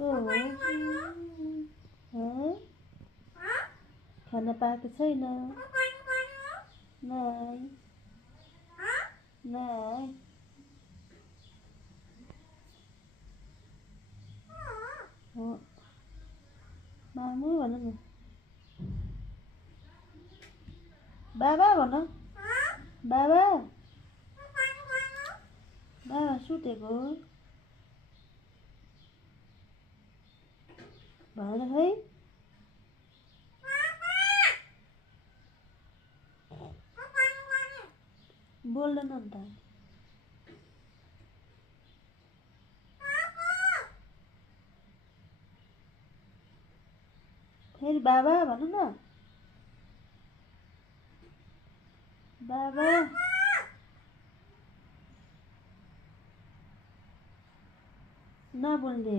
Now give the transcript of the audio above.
को हो? खाना पाएको छैन। नाइ नाइ मामु भन न। बाबा भन। बाबा बाबा सुतेको भन है। बोल्दैन नि त। फेरि बाबा भन न। बाबा नबोल्ने।